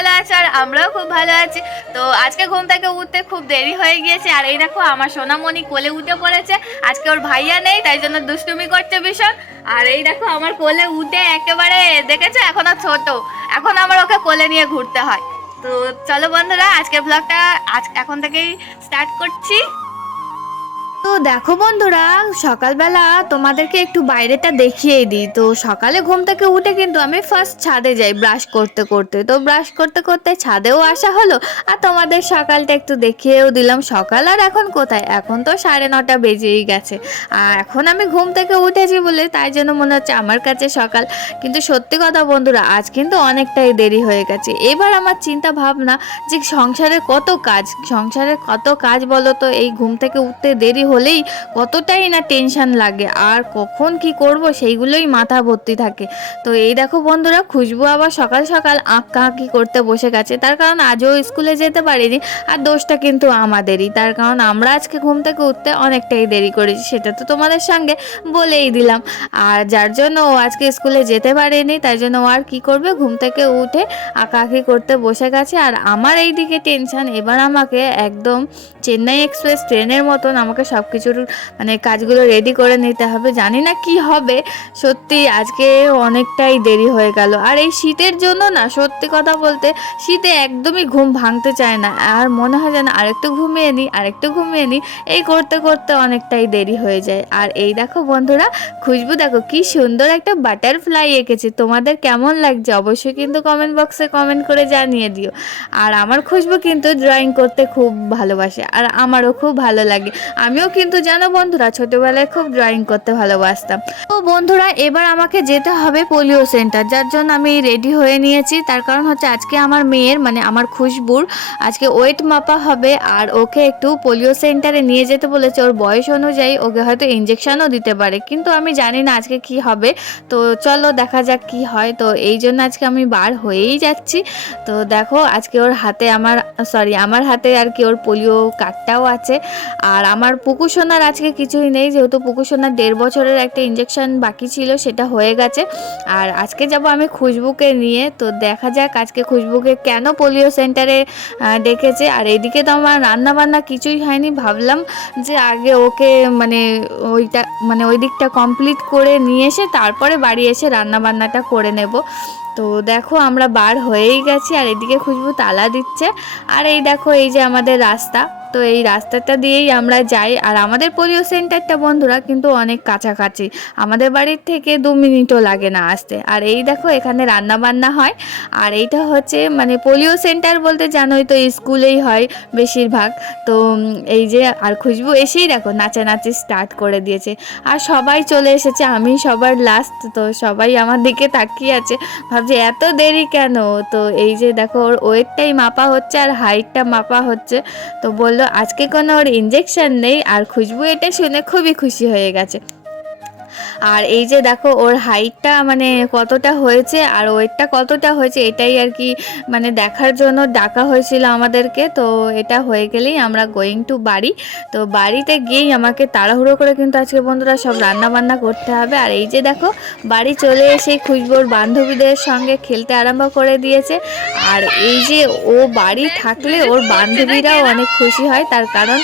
ভালো আছে আর আমরাও খুব ভালো আছি। তো আজকে ঘুম থেকে উঠতে খুব দেরি হয়ে গিয়েছে। আর এই দেখো, আমার সোনামণি কোলে উঠে পড়েছে। আজকে ওর ভাইয়া নেই, তাই জন্য দুষ্টুমি করছে ভীষণ। আর এই দেখো, আমার কোলে উঠে একেবারে, দেখেছ? এখনও ছোট। এখন আমার ওকে কোলে নিয়ে ঘুরতে হয়। তো চলো বন্ধুরা আজকে ব্লগটা আজ এখন থেকেই স্টার্ট করছি। তো দেখো বন্ধুরা, সকালবেলা তোমাদেরকে একটু বাইরেটা দেখিয়ে দিই। তো সকালে ঘুম থেকে উঠে কিন্তু আমি ফার্স্ট ছাদে যাই ব্রাশ করতে করতে। তো ব্রাশ করতে করতে ছাদেও আসা হলো আর তোমাদের সকালটা একটু দেখিয়েও দিলাম। সকাল আর এখন কোথায়? এখন তো সাড়ে নটা বেজেই গেছে। আর এখন আমি ঘুম থেকে উঠেছি বলে তাই জন্য মনে হচ্ছে আমার কাছে সকাল। কিন্তু সত্যি কথা বন্ধুরা, আজ কিন্তু অনেকটাই দেরি হয়ে গেছে। এবার আমার চিন্তা ভাবনা যে সংসারে কত কাজ? সংসারে কত কাজ বলো তো? এই ঘুম থেকে উঠতে দেরি হলেই কতটাই না টেনশন লাগে। আর কখন কি করব সেইগুলোই মাথা ভর্তি থাকে। তো এই দেখো বন্ধুরা, খুশবু আবার সকাল সকাল আঁকা আঁকি করতে বসে গেছে। তার কারণ আজও স্কুলে যেতে পারিনি আর দোষটা কিন্তু আমাদেরই। তার কারণ আমরা আজকে ঘুম থেকে উঠতে অনেকটাই দেরি করেছি, সেটা তো তোমাদের সঙ্গে বলেই দিলাম। আর যার জন্য ও আজকে স্কুলে যেতে পারেনি তাই জন্য ও আর কি করবে? ঘুম থেকে উঠে আঁকাআঁকি করতে বসে গেছে। আর আমার এই দিকে টেনশন, এবার আমাকে একদম চেন্নাই এক্সপ্রেস ট্রেনের মতন আমাকে সব কিছুর মানে কাজগুলো রেডি করে নিতে হবে। জানি না কি হবে। সত্যি আজকে অনেকটাই দেরি হয়ে গেল। আর এই শীতের জন্য না, সত্যি কথা বলতে শীতে একদমই ঘুম ভাঙতে চায় না। আর মনে হয় যেন আরেকটু ঘুমিয়ে নিই, আরেকটু ঘুমিয়ে নিই, এই করতে করতে অনেকটাই দেরি হয়ে যায়। আর এই দেখো বন্ধুরা, খুশবু দেখো কি সুন্দর একটা বাটারফ্লাই এঁকেছে। তোমাদের কেমন লাগছে অবশ্যই কিন্তু কমেন্ট বক্সে কমেন্ট করে জানিয়ে দিও। আর আমার খুশবু কিন্তু ড্রয়িং করতে খুব ভালোবাসে, আর আমারও খুব ভালো লাগে। আমিও কিন্তু জানো বন্ধুরা, ছোটবেলায় খুব ড্রয়িং করতে ভালোবাসতাম। তো বন্ধুরা, এবার আমাকে যেতে হবে পোলিও সেন্টার যার জন্য আমি রেডি হয়ে নিয়েছি। তার কারণ হচ্ছে আজকে আমার মেয়ের মানে আমার খুশবুর, আজকে ওয়েট মাপা হবে, আর ওকে একটু পোলিও সেন্টারে নিয়ে যেতে বলেছে। ওর বয়স অনুযায়ী ওকে হয়তো ইঞ্জেকশনও দিতে পারে। কিন্তু আমি জানি না আজকে কি হবে। তো চলো দেখা যাক কি হয়। তো এই জন্য আজকে আমি বার হয়েই যাচ্ছি। তো দেখো, আজকে ওর হাতে আমার সরি আমার হাতে আর কি ওর পোলিও কার্ডটাও আছে। আর আমার পুকুসোনার আজকে কিছুই নেই, যেহেতু পুকুসোনার দেড় বছরের একটা ইঞ্জেকশন বাকি ছিল, সেটা হয়ে গেছে। আর আজকে যাব আমি খুশবুকে নিয়ে, তো দেখা যাক আজকে খুশবুকে কেন পোলিও সেন্টারে ডেকেছে। আর এইদিকে তো আমার রান্নাবান্না কিছুই হয়নি, ভাবলাম যে আগে ওকে মানে ওইটা মানে ওই দিকটা কমপ্লিট করে নিয়ে এসে তারপরে বাড়ি এসে রান্নাবান্নাটা করে নেব। তো দেখো আমরা বার হয়েই গেছি, আর এদিকে খুশবু তালা দিচ্ছে। আর এই দেখো, এই যে আমাদের রাস্তা। তো এই রাস্তাটা দিয়েই আমরা যাই। আর আমাদের পোলিও সেন্টারটা বন্ধুরা কিন্তু অনেক কাছাকাছি। আমাদের বাড়ির থেকে দু মিনিটও লাগে না আসতে। আর এই দেখো, এখানে রান্না বান্না হয়। আর এইটা হচ্ছে মানে পোলিও সেন্টার বলতে জানোই তো, স্কুলেই হয় বেশিরভাগ। তো এই যে, আর খুশবু এসেই দেখো, নাচানাচি স্টার্ট করে দিয়েছে। আর সবাই চলে এসেছে, আমি সবার লাস্ট তো সবাই আমার দিকে তাকিয়ে আছে। ভাবছি, এত দেরি কেন? তো এই যে দেখো, ওর ওয়েটটাই মাপা হচ্ছে আর হাইটটা মাপা হচ্ছে। তো বলল আজকে কোনো ওর ইঞ্জেকশন নেই আর খুশবু এটা শুনে খুবই খুশি হয়ে গেছে। আর এই যে দেখো, ওর হাইটটা মানে কতটা হয়েছে আর ওয়েটটা কতটা হয়েছে এটাই আর কি মানে দেখার জন্য ডাকা হয়েছিল আমাদেরকে। তো এটা হয়ে গেলেই আমরা গোয়িং টু বাড়ি। তো বাড়িতে গিয়েই আমাকে তাড়াহুড়ো করে কিন্তু আজকে বন্ধুরা সব রান্না বান্না করতে হবে। আর এই যে দেখো, বাড়ি চলে এসে খুশবুর বান্ধবীদের সঙ্গে খেলতে আরম্ভ করে দিয়েছে। আর এই যে ও বাড়ি থাকলে ওর বান্ধবীরাও অনেক খুশি হয়। তার কারণ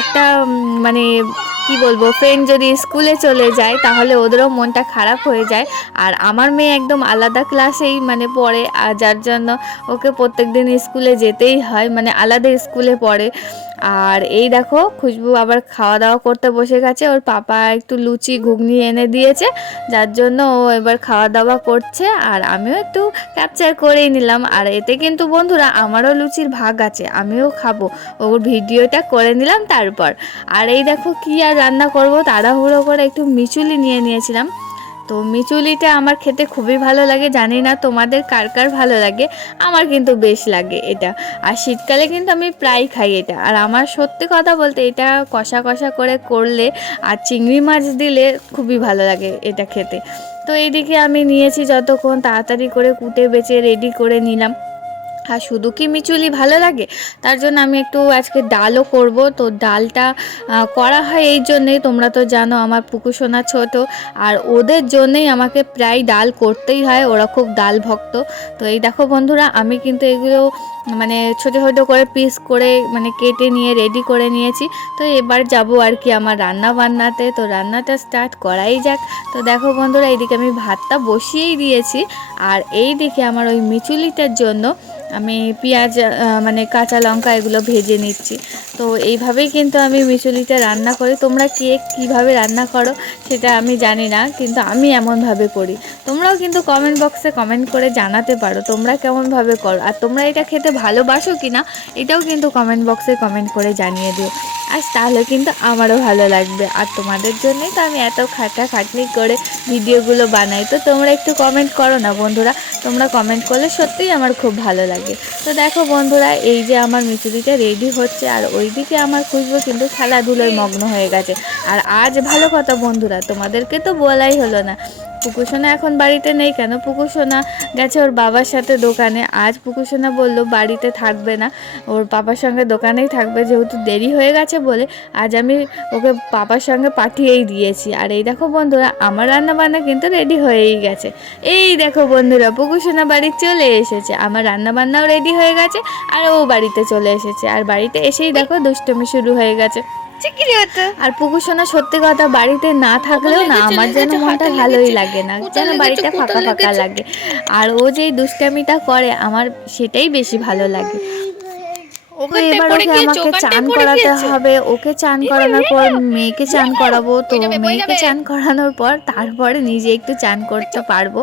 একটা মানে কি বলব ফ্রেন্ড যদি স্কুলে চলে যায়, তাহলে ওদেরও মনটা খারাপ হয়ে যায়। আর আমার মেয়ে একদম আলাদা ক্লাসেই মানে পড়ে, আর যার জন্য ওকে প্রত্যেকদিন স্কুলে যেতেই হয় মানে আলাদা স্কুলে পড়ে। আর এই দেখো, খুশবু আবার খাওয়া দাওয়া করতে বসে গেছে। ওর পাপা একটু লুচি, ঘুগনি এনে দিয়েছে। যার জন্য ও এবার খাওয়া দাওয়া করছে। আর আমিও একটু ক্যাপচার করেই নিলাম। আর এতে কিন্তু বন্ধুরা, আমারও লুচির ভাগ আছে, আমিও খাব। ওর ভিডিওটা করে নিলাম তারপর। আর এই দেখো, কি আর রান্না করব? তাড়াহুড়ো করে একটু মিচুলি নিয়ে নিয়েছিলাম। তো মিচুলিটা আমার খেতে খুবই ভালো লাগে, জানি না তোমাদের কার কার ভালো লাগে, আমার কিন্তু বেশ লাগে এটা। আর শীতকালে কিন্তু আমি প্রায় খাই এটা। আর আমার সত্যি কথা বলতে এটা কষা কষা করে করলে আর চিংড়ি মাছ দিলে খুবই ভালো লাগে এটা খেতে। তো এইদিকে আমি নিয়েছি যতক্ষণ তাড়াতাড়ি করে কুটে বেচে রেডি করে নিলাম। আর শুধু কি মিচুলি ভালো লাগে? তার জন্য আমি একটু আজকে ডালও করব। তো ডালটা করা হয় এই জন্যেই, তোমরা তো জানো আমার পুকুসোনা ছোট, আর ওদের জন্যেই আমাকে প্রায় ডাল করতেই হয়, ওরা খুব ডাল ভক্ত। তো এই দেখো বন্ধুরা, আমি কিন্তু এগুলো মানে ছোটো ছোটো করে পিস করে মানে কেটে নিয়ে রেডি করে নিয়েছি। তো এবার যাব আর কি আমার রান্না বান্নাতে। তো রান্নাটা স্টার্ট করাই যাক। তো দেখো বন্ধুরা, এইদিকে আমি ভাতটা বসিয়েই দিয়েছি। আর এই দিকে আমার ওই মিচুলিটার জন্য আমি পেঁয়াজ মানে কাঁচা লঙ্কা এগুলো ভেজে নিচ্ছি। তো এইভাবেই কিন্তু আমি মিচুলিটা রান্না করি। তোমরা কে কীভাবে রান্না করো সেটা আমি জানি না, কিন্তু আমি এমনভাবে করি। তোমরাও কিন্তু কমেন্ট বক্সে কমেন্ট করে জানাতে পারো তোমরা কেমনভাবে করো। আর তোমরা এটা খেতে ভালোবাসো কি না এটাও কিন্তু কমেন্ট বক্সে কমেন্ট করে জানিয়ে দিও। আর তাহলে কিন্তু আমারও ভালো লাগবে। আর তোমাদের জন্যই তো আমি এত খাটা খাটনি করে ভিডিওগুলো বানাই। তো তোমরা একটু কমেন্ট করো না বন্ধুরা। তোমরা কমেন্ট করলে সত্যিই আমার খুব ভালো লাগে। তো দেখো বন্ধুরা, এই যে আমার মিচুরিটা রেডি হচ্ছে, আর ওই দিকে আমার খুশবু কিন্তু খেলাধুলোয় মগ্ন হয়ে গেছে। আর আজ ভালো কথা বন্ধুরা, তোমাদেরকে তো বলাই হলো না। পুকুসোনা এখন বাড়িতে নেই কেন? পুকুসোনা গেছে ওর বাবার সাথে দোকানে। আজ পুকুসোনা বলল, বাড়িতে থাকবে না। ওর পাপার সঙ্গে দোকানেই থাকবে। যেহেতু দেরি হয়ে গেছে বলে আজ আমি ওকে পাপার সঙ্গে পাঠিয়েই দিয়েছি। আর এই দেখো বন্ধুরা, আমার রান্নাবান্না কিন্তু রেডি হয়েই গেছে। এই দেখো বন্ধুরা পুকুসোনা বাড়ি চলে এসেছে। আমার রান্নাবান্নাও রেডি হয়ে গেছে আর ও বাড়িতে চলে এসেছে। আর বাড়িতে এসেই দেখো দুষ্টমি শুরু হয়ে গেছে। আর পুকুসোনা সত্যি কথা বাড়িতে না থাকলেও না আমার যেন মনটা ভালোই লাগে না যেন বাড়িটা ফাঁকা ফাঁকা লাগে। আর ও যেই দুষ্টামিটা করে আমার সেটাই বেশি ভালো লাগে। তো এবার ওকে আমাকে চান করাতে হবে। ওকে চান করানোর পর মেয়েকে চান করাবো। তো মেয়েকে চান করানোর পর তারপরে নিজে একটু চান করতে পারব।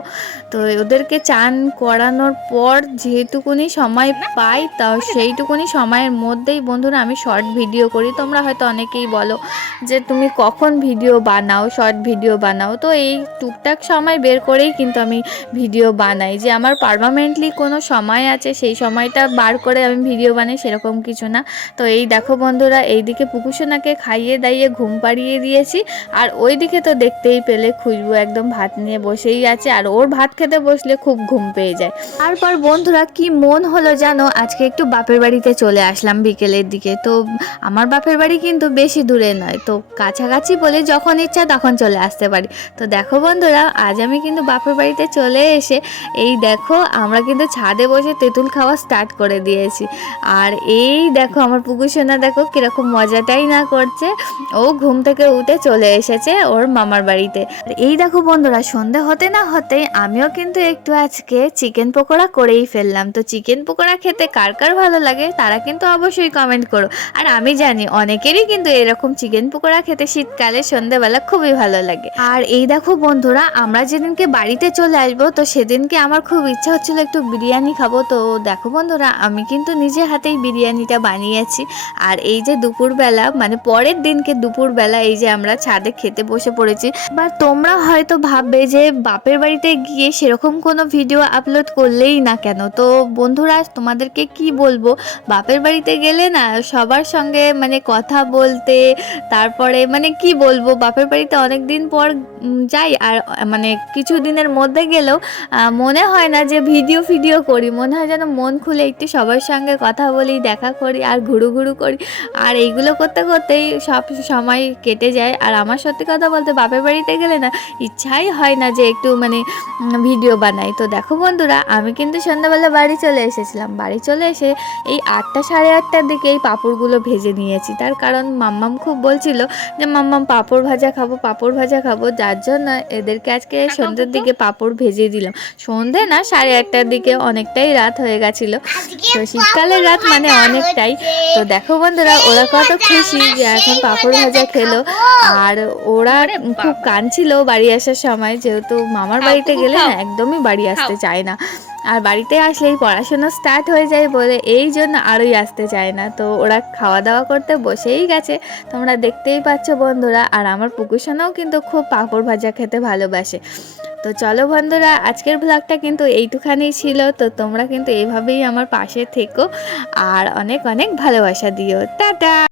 তো ওদেরকে চান করানোর পর যেহেতুকুনি সময় পাই তাও সেইটুকুনি সময়ের মধ্যেই বন্ধুরা আমি শর্ট ভিডিও করি। তোমরা হয়তো অনেকেই বলো যে তুমি কখন ভিডিও বানাও শর্ট ভিডিও বানাও। তো এই টুকটাক সময় বের করেই কিন্তু আমি ভিডিও বানাই। যে আমার পারমানেন্টলি কোনো সময় আছে সেই সময়টা বার করে আমি ভিডিও বানাই সেরকম কিছু না। তো এই দেখো বন্ধুরা, এইদিকে পুকুসোনাকে খাইয়ে দাইয়ে ঘুম পাড়িয়ে দিয়েছি। আর ওইদিকে তো দেখতেই পেলে খুশবু একদম ভাত নিয়ে বসেই আছে আর ওর ভাত খেতে বসলে খুব ঘুম পেয়ে যায়। তারপর বন্ধুরা, কি মন হলো জানো? আজকে একটু বাপের বাড়িতে চলে আসলাম বিকেলের দিকে। তো আমার বাপের বাড়ি কিন্তু বেশি দূরে নয়। তো কাছাকাছি বলে যখন ইচ্ছা তখন চলে আসতে পারি। তো দেখো বন্ধুরা, আজ আমি কিন্তু বাপের বাড়িতে চলে এসে এই দেখো, আমরা কিন্তু ছাদে বসে তেঁতুল খাওয়া স্টার্ট করে দিয়েছি। আর এই দেখো আমার পুকুর সোনা দেখো কীরকম মজাটাই না করছে। ও ঘুম থেকে উঠে চলে এসেছে ওর মামার বাড়িতে। এই দেখো বন্ধুরা, সন্ধে হতে না হতেই আমিও কিন্তু একটু আজকে চিকেন পকোড়া করেই ফেললাম। তো চিকেন পকোড়া খেতে কার কার ভালো লাগে তারা কিন্তু অবশ্যই কমেন্ট করো। আর আমি জানি অনেকেরই কিন্তু এরকম চিকেন পকোড়া খেতে শীতকালে সন্ধেবেলা খুবই ভালো লাগে। আর এই দেখো বন্ধুরা, আমরা যেদিনকে বাড়িতে চলে আসব, তো সেদিনকে আমার খুব ইচ্ছা হচ্ছিল একটু বিরিয়ানি খাব। তো দেখো বন্ধুরা, আমি কিন্তু নিজে হাতেই বিরিয়ানিটা বানিয়েছি। আর এই যে দুপুরবেলা মানে পরের দিনকে দুপুরবেলা এই যে আমরা ছাদে খেতে বসে পড়েছি। বা তোমরা হয়তো ভাববে যে বাপের বাড়িতে গিয়ে সেরকম কোনো ভিডিও আপলোড করলেই না কেন? তো বন্ধুরা, তোমাদেরকে কি বলব? বাপের বাড়িতে গেলে না সবার সঙ্গে মানে কথা বলতে, তারপরে মানে কি বলব? বাপের বাড়িতে অনেক দিন পর যাই আর মানে কিছু দিনের মধ্যে গেলেও মনে হয় না যে ভিডিও ফিডিও করি। মনে হয় যেন মন খুলে একটু সবার সঙ্গে কথা বলি দেখা করি আর ঘুরু ঘুরু করি। আর এইগুলো করতে করতেই সব সময় কেটে যায়। আর আমার সত্যি কথা বলতে বাপের বাড়িতে গেলে না ইচ্ছাই হয় না যে একটু মানে ভিডিও বানাই। তো দেখো বন্ধুরা আমি কিন্তু সন্ধ্যাবেলা বাড়ি চলে এসেছিলাম। বাড়ি চলে এসে এই আটটা সাড়ে আটটার দিকে এই পাঁপড়গুলো ভেজে নিয়েছি। তার কারণ মাম্মাম খুব বলছিল যে মাম্মাম পাঁপড় ভাজা খাব পাঁপড় ভাজা খাব। যার জন্য এদেরকে আজকে সন্ধ্যের দিকে পাঁপড় ভেজে দিলাম। সন্ধে না সাড়ে আটটার দিকে অনেকটাই রাত হয়ে গেছিল। তো শীতকালের রাত মানে অনেকটাই। তো দেখো বন্ধুরা ওরা কত খুশি যে এখন পাঁপড় ভাজা খেলো। আর ওরা। খুব কাঁদছিল বাড়ি আসার সময় যেহেতু মামার বাড়িতে গেলে না একদমই বাড়ি আসতে চায় না। আর বাড়িতে আসলেই পড়াশোনা স্টার্ট হয়ে যায় বলে এই জন্য আরোই আসতে চায় না। তো ওরা খাওয়া দাওয়া করতে বসেই গেছে। তোমরা দেখতেই পাচ্ছ বন্ধুরা, আর আমার পুকুসোনাও কিন্তু খুব পাঁপড় ভাজা খেতে ভালোবাসে। তো চলো বন্ধুরা, আজকের ব্লগটা কিন্তু এইটুখানি ছিল। তো তোমরা কিন্তু এইভাবেই আমার পাশে থেকো। আর অনেক অনেক ভালোবাসা দিও। টাটা!